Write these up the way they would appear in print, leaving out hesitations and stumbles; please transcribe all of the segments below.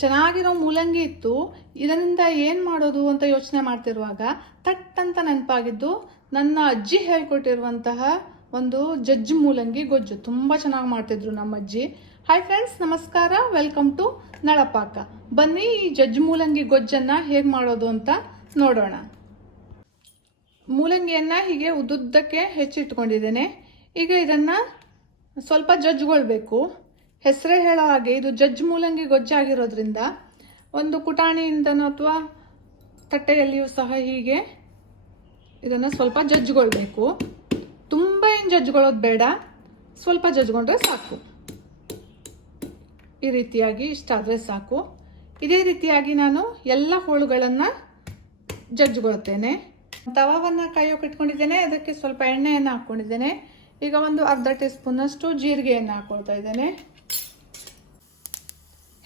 ಚೆನ್ನಾಗಿರೋ ಮೂಲಂಗಿ ಇತ್ತು. ಇದರಿಂದ ಏನು ಮಾಡೋದು ಅಂತ ಯೋಚನೆ ಮಾಡ್ತಿರುವಾಗ ತಟ್ ಅಂತ ನೆನಪಾಗಿದ್ದು ನನ್ನ ಅಜ್ಜಿ ಹೇಳ್ಕೊಟ್ಟಿರುವಂತಹ ಒಂದು ಜಜ್ಜು ಮೂಲಂಗಿ ಗೊಜ್ಜು. ತುಂಬ ಚೆನ್ನಾಗಿ ಮಾಡ್ತಿದ್ರು ನಮ್ಮ ಅಜ್ಜಿ. ಹಾಯ್ ಫ್ರೆಂಡ್ಸ್, ನಮಸ್ಕಾರ. ವೆಲ್ಕಮ್ ಟು ನಳಪಾಕ. ಬನ್ನಿ ಈ ಜಜ್ಜು ಮೂಲಂಗಿ ಗೊಜ್ಜನ್ನು ಹೇಗೆ ಮಾಡೋದು ಅಂತ ನೋಡೋಣ. ಮೂಲಂಗಿಯನ್ನು ಹೀಗೆ ಉದ್ದುದ್ದಕ್ಕೆ ಹೆಚ್ಚಿಟ್ಕೊಂಡಿದ್ದೇನೆ. ಈಗ ಇದನ್ನು ಸ್ವಲ್ಪ ಜಜ್ಕೊಳ್ಬೇಕು. ಹೆಸರೇ ಹೇಳೋ ಹಾಗೆ ಇದು ಜಜ್ಜು ಮೂಲಂಗಿ ಗೊಜ್ಜಾಗಿರೋದ್ರಿಂದ ಒಂದು ಕುಟಾಣಿಯಿಂದನೋ ಅಥವಾ ತಟ್ಟೆಯಲ್ಲಿಯೂ ಸಹ ಹೀಗೆ ಇದನ್ನು ಸ್ವಲ್ಪ ಜಜ್ಕೊಳ್ಬೇಕು. ತುಂಬ ಏನು ಜಜ್ಕೊಳ್ಳೋದು ಬೇಡ, ಸ್ವಲ್ಪ ಜಜ್ಕೊಂಡ್ರೆ ಸಾಕು. ಈ ರೀತಿಯಾಗಿ ಇಷ್ಟಾದರೆ ಸಾಕು. ಇದೇ ರೀತಿಯಾಗಿ ನಾನು ಎಲ್ಲ ಹೋಳುಗಳನ್ನು ಜಜ್ಕೊಳ್ತೇನೆ. ತವಾವನ್ನು ಕಾಯೋಕೆ ಇಟ್ಕೊಂಡಿದ್ದೇನೆ. ಅದಕ್ಕೆ ಸ್ವಲ್ಪ ಎಣ್ಣೆಯನ್ನು ಹಾಕ್ಕೊಂಡಿದ್ದೇನೆ. ಈಗ ಒಂದು ಅರ್ಧ ಟೀ ಸ್ಪೂನಷ್ಟು ಜೀರಿಗೆಯನ್ನು ಹಾಕ್ಕೊಳ್ತಾ ಇದ್ದೇನೆ.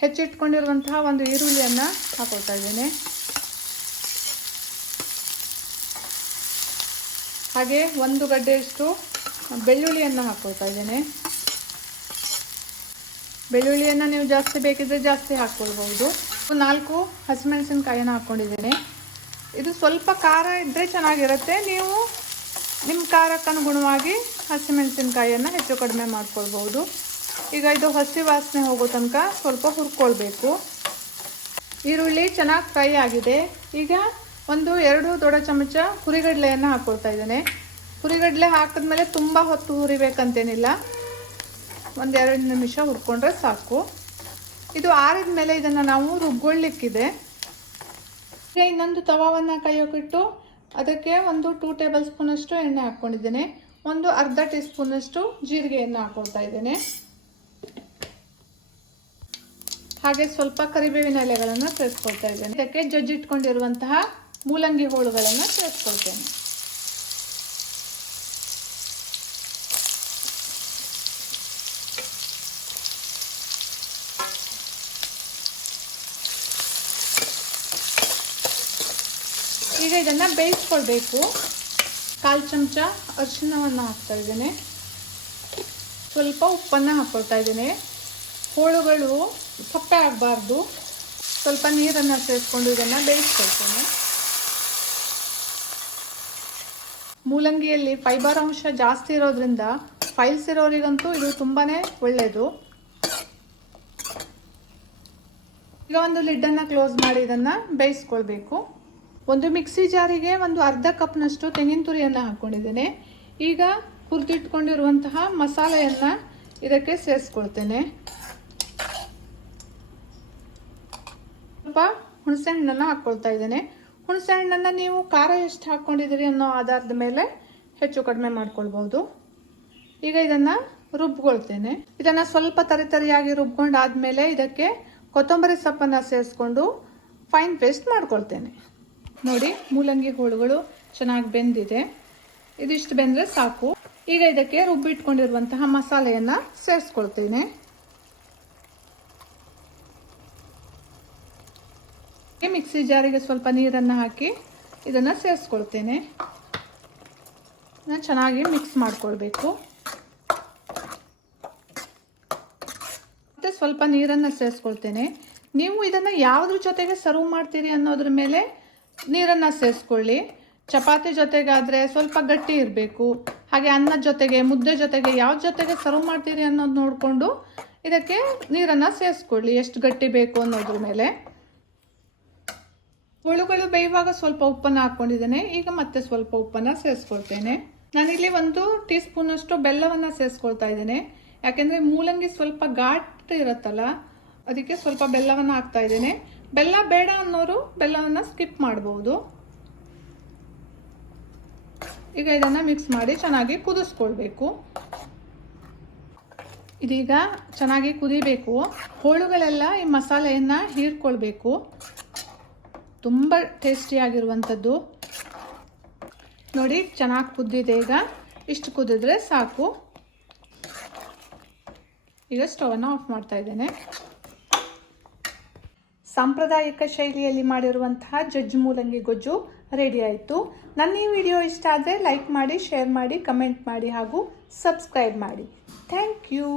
ಹೆಚ್ಚಿಟ್ಕೊಂಡಿರುವಂತಹ ಒಂದು ಈರುಳ್ಳಿಯನ್ನು ಹಾಕ್ಕೊಳ್ತಾ ಇದ್ದೇನೆ. ಹಾಗೆ ಒಂದು ಗಡ್ಡೆಯಷ್ಟು ಬೆಳ್ಳುಳ್ಳಿಯನ್ನು ಹಾಕ್ಕೊಳ್ತಾ ಇದ್ದೇನೆ. ಬೆಳ್ಳುಳ್ಳಿಯನ್ನು ನೀವು ಜಾಸ್ತಿ ಬೇಕಿದ್ರೆ ಜಾಸ್ತಿ ಹಾಕ್ಕೊಳ್ಬಹುದು. 4 ಹಸಿಮೆಣಸಿನಕಾಯಿಯನ್ನು ಹಾಕ್ಕೊಂಡಿದ್ದೇನೆ. ಇದು ಸ್ವಲ್ಪ ಖಾರ ಇದ್ದರೆ ಚೆನ್ನಾಗಿರುತ್ತೆ. ನೀವು ನಿಮ್ಮ ಖಾರಕ್ಕೆ ಅನುಗುಣವಾಗಿ ಹಸಿಮೆಣಸಿನಕಾಯಿಯನ್ನು ಹೆಚ್ಚು ಕಡಿಮೆ ಮಾಡ್ಕೊಳ್ಬಹುದು. ಈಗ ಇದು ಹಸಿ ವಾಸನೆ ಹೋಗೋ ತನಕ ಸ್ವಲ್ಪ ಹುರ್ಕೊಳ್ಬೇಕು. ಈರುಳ್ಳಿ ಚೆನ್ನಾಗಿ ಫ್ರೈ ಆಗಿದೆ. ಈಗ 2 ದೊಡ್ಡ ಚಮಚ ಹುರಿಗಡಲೆಯನ್ನು ಹಾಕ್ಕೊಳ್ತಾ ಇದ್ದೇನೆ. ಹುರಿಗಡಲೆ ಹಾಕಿದ್ಮೇಲೆ ತುಂಬ ಹೊತ್ತು ಹುರಿಬೇಕಂತೇನಿಲ್ಲ, 1-2 ನಿಮಿಷ ಹುರ್ಕೊಂಡ್ರೆ ಸಾಕು. ಇದು ಆರಿದ ಮೇಲೆ ಇದನ್ನು ನಾವು ರುಬ್ಕೊಳ್ಳಿಕ್ಕಿದೆ. ಈಗ ಇನ್ನೊಂದು ತವಾವನ್ನು ಕಾಯೋಕಿಟ್ಟು ಅದಕ್ಕೆ 2 ಟೇಬಲ್ ಸ್ಪೂನಷ್ಟು ಎಣ್ಣೆ ಹಾಕ್ಕೊಂಡಿದ್ದೇನೆ. ಒಂದು ಅರ್ಧ ಟೀ ಸ್ಪೂನಷ್ಟು ಜೀರಿಗೆಯನ್ನು ಹಾಕ್ಕೊಳ್ತಾ ಇದ್ದೇನೆ. ಹಾಗೆ ಸ್ವಲ್ಪ ಕರಿಬೇವಿನ ಎಲೆಗಳನ್ನು ಸೇರಿಸ್ಕೊಳ್ತಾ ಇದ್ದೇನೆ. ಇದಕ್ಕೆ ಜಜ್ಜಿಟ್ಕೊಂಡಿರುವಂತಹ ಮೂಲಂಗಿ ಹೋಳುಗಳನ್ನು ಸೇರಿಸ್ಕೊಳ್ತೇನೆ. ಈಗ ಇದನ್ನು ಬೇಯಿಸ್ಕೊಳ್ಬೇಕು. 1/4 ಚಮಚ ಅರಿಶಿಣವನ್ನು ಹಾಕ್ತಾ ಇದ್ದೇನೆ. ಸ್ವಲ್ಪ ಉಪ್ಪನ್ನು ಹಾಕ್ಕೊಳ್ತಾ ಇದ್ದೇನೆ. ಹೋಳುಗಳು ಸಪ್ಪೆ ಆಗಬಾರ್ದು. ಸ್ವಲ್ಪ ನೀರನ್ನು ಸೇರಿಸ್ಕೊಂಡು ಇದನ್ನು ಬೇಯಿಸ್ಕೊಳ್ತೇನೆ. ಮೂಲಂಗಿಯಲ್ಲಿ ಫೈಬರ್ ಅಂಶ ಜಾಸ್ತಿ ಇರೋದ್ರಿಂದ ಫೈಲ್ಸ್ ಇರೋರಿಗಂತೂ ಇದು ತುಂಬಾ ಒಳ್ಳೆಯದು. ಈಗ ಒಂದು ಲಿಡ್ಡನ್ನು ಕ್ಲೋಸ್ ಮಾಡಿ ಇದನ್ನು ಬೇಯಿಸ್ಕೊಳ್ಬೇಕು. ಒಂದು ಮಿಕ್ಸಿ ಜಾರಿಗೆ ಒಂದು ಅರ್ಧ ಕಪ್ನಷ್ಟು ತೆಂಗಿನ ತುರಿಯನ್ನು ಹಾಕ್ಕೊಂಡಿದ್ದೇನೆ. ಈಗ ಹುರಿದಿಟ್ಕೊಂಡಿರುವಂತಹ ಮಸಾಲೆಯನ್ನು ಇದಕ್ಕೆ ಸೇರಿಸ್ಕೊಳ್ತೇನೆ. ಸ್ವಲ್ಪ ಹುಣಸೆ ಹಣ್ಣನ್ನು ಹಾಕ್ಕೊಳ್ತಾ ಇದ್ದೇನೆ. ಹುಣಸೆ ಹಣ್ಣನ್ನು ನೀವು ಖಾರ ಎಷ್ಟು ಹಾಕ್ಕೊಂಡಿದ್ದೀರಿ ಅನ್ನೋ ಆಧಾರದ ಮೇಲೆ ಹೆಚ್ಚು ಕಡಿಮೆ ಮಾಡ್ಕೊಳ್ಬೋದು. ಈಗ ಇದನ್ನು ರುಬ್ಕೊಳ್ತೇನೆ. ಇದನ್ನು ಸ್ವಲ್ಪ ತರಿಯಾಗಿ ರುಬ್ಕೊಂಡಾದ್ಮೇಲೆ ಇದಕ್ಕೆ ಕೊತ್ತಂಬರಿ ಸೊಪ್ಪನ್ನು ಸೇರಿಸ್ಕೊಂಡು ಫೈನ್ ಪೇಸ್ಟ್ ಮಾಡ್ಕೊಳ್ತೇನೆ. ನೋಡಿ, ಮೂಲಂಗಿ ಹೋಳುಗಳು ಚೆನ್ನಾಗಿ ಬೆಂದಿದೆ. ಇದಿಷ್ಟು ಬೆಂದರೆ ಸಾಕು. ಈಗ ಇದಕ್ಕೆ ರುಬ್ಬಿಟ್ಕೊಂಡಿರುವಂತಹ ಮಸಾಲೆಯನ್ನು ಸೇರಿಸ್ಕೊಳ್ತೇನೆ. ಮಿಕ್ಸಿ ಜಾರಿಗೆ ಸ್ವಲ್ಪ ನೀರನ್ನು ಹಾಕಿ ಇದನ್ನು ಸೇರಿಸ್ಕೊಳ್ತೇನೆ. ಚೆನ್ನಾಗಿ ಮಿಕ್ಸ್ ಮಾಡ್ಕೊಳ್ಬೇಕು. ಮತ್ತೆ ಸ್ವಲ್ಪ ನೀರನ್ನು ಸೇರಿಸ್ಕೊಳ್ತೇನೆ. ನೀವು ಇದನ್ನು ಯಾವುದ್ರ ಜೊತೆಗೆ ಸರ್ವ್ ಮಾಡ್ತೀರಿ ಅನ್ನೋದ್ರ ಮೇಲೆ ನೀರನ್ನು ಸೇರಿಸ್ಕೊಳ್ಳಿ. ಚಪಾತಿ ಜೊತೆಗಾದರೆ ಸ್ವಲ್ಪ ಗಟ್ಟಿ ಇರಬೇಕು. ಹಾಗೆ ಅನ್ನದ ಜೊತೆಗೆ, ಮುದ್ದೆ ಜೊತೆಗೆ, ಯಾವ ಜೊತೆಗೆ ಸರ್ವ್ ಮಾಡ್ತೀರಿ ಅನ್ನೋದು ನೋಡಿಕೊಂಡು ಇದಕ್ಕೆ ನೀರನ್ನು ಸೇರಿಸ್ಕೊಳ್ಳಿ, ಎಷ್ಟು ಗಟ್ಟಿ ಬೇಕು ಅನ್ನೋದ್ರ ಮೇಲೆ. ಹೋಳುಗಳು ಬೇಯುವಾಗ ಸ್ವಲ್ಪ ಉಪ್ಪನ್ನು ಹಾಕ್ಕೊಂಡಿದ್ದೇನೆ. ಈಗ ಮತ್ತೆ ಸ್ವಲ್ಪ ಉಪ್ಪನ್ನು ಸೇರಿಸ್ಕೊಳ್ತೇನೆ. ನಾನಿಲ್ಲಿ 1 ಟೀ ಸ್ಪೂನಷ್ಟು ಬೆಲ್ಲವನ್ನು ಸೇರಿಸ್ಕೊಳ್ತಾ ಇದ್ದೇನೆ. ಯಾಕೆಂದರೆ ಮೂಲಂಗಿ ಸ್ವಲ್ಪ ಘಾಟ್ ಇರುತ್ತಲ್ಲ, ಅದಕ್ಕೆ ಸ್ವಲ್ಪ ಬೆಲ್ಲವನ್ನು ಹಾಕ್ತಾ ಇದ್ದೇನೆ. ಬೆಲ್ಲ ಬೇಡ ಅನ್ನೋರು ಬೆಲ್ಲವನ್ನು ಸ್ಕಿಪ್ ಮಾಡಬಹುದು. ಈಗ ಇದನ್ನು ಮಿಕ್ಸ್ ಮಾಡಿ ಚೆನ್ನಾಗಿ ಕುದಿಸ್ಕೊಳ್ಬೇಕು. ಇದೀಗ ಚೆನ್ನಾಗಿ ಕುದಿಬೇಕು. ಹೋಳುಗಳೆಲ್ಲ ಈ ಮಸಾಲೆಯನ್ನು ಹೀರ್ಕೊಳ್ಬೇಕು. ತುಂಬ ಟೇಸ್ಟಿಯಾಗಿರುವಂಥದ್ದು. ನೋಡಿ, ಚೆನ್ನಾಗಿ ಕುದ್ದಿದೆ. ಈಗ ಇಷ್ಟು ಕುದಿದ್ರೆ ಸಾಕು. ಈಗ ಸ್ಟವನ್ನು ಆಫ್ ಮಾಡ್ತಾ ಇದ್ದೇನೆ. ಸಾಂಪ್ರದಾಯಿಕ ಶೈಲಿಯಲ್ಲಿ ಮಾಡಿರುವಂತಹ ಜಜ್ಜು ಮೂಲಂಗಿ ಗೊಜ್ಜು ರೆಡಿ ಆಯಿತು. ನನ್ನ ಈ ವಿಡಿಯೋ ಇಷ್ಟ ಆದರೆ ಲೈಕ್ ಮಾಡಿ, ಶೇರ್ ಮಾಡಿ, ಕಮೆಂಟ್ ಮಾಡಿ ಹಾಗೂ ಸಬ್ಸ್ಕ್ರೈಬ್ ಮಾಡಿ. Thank you.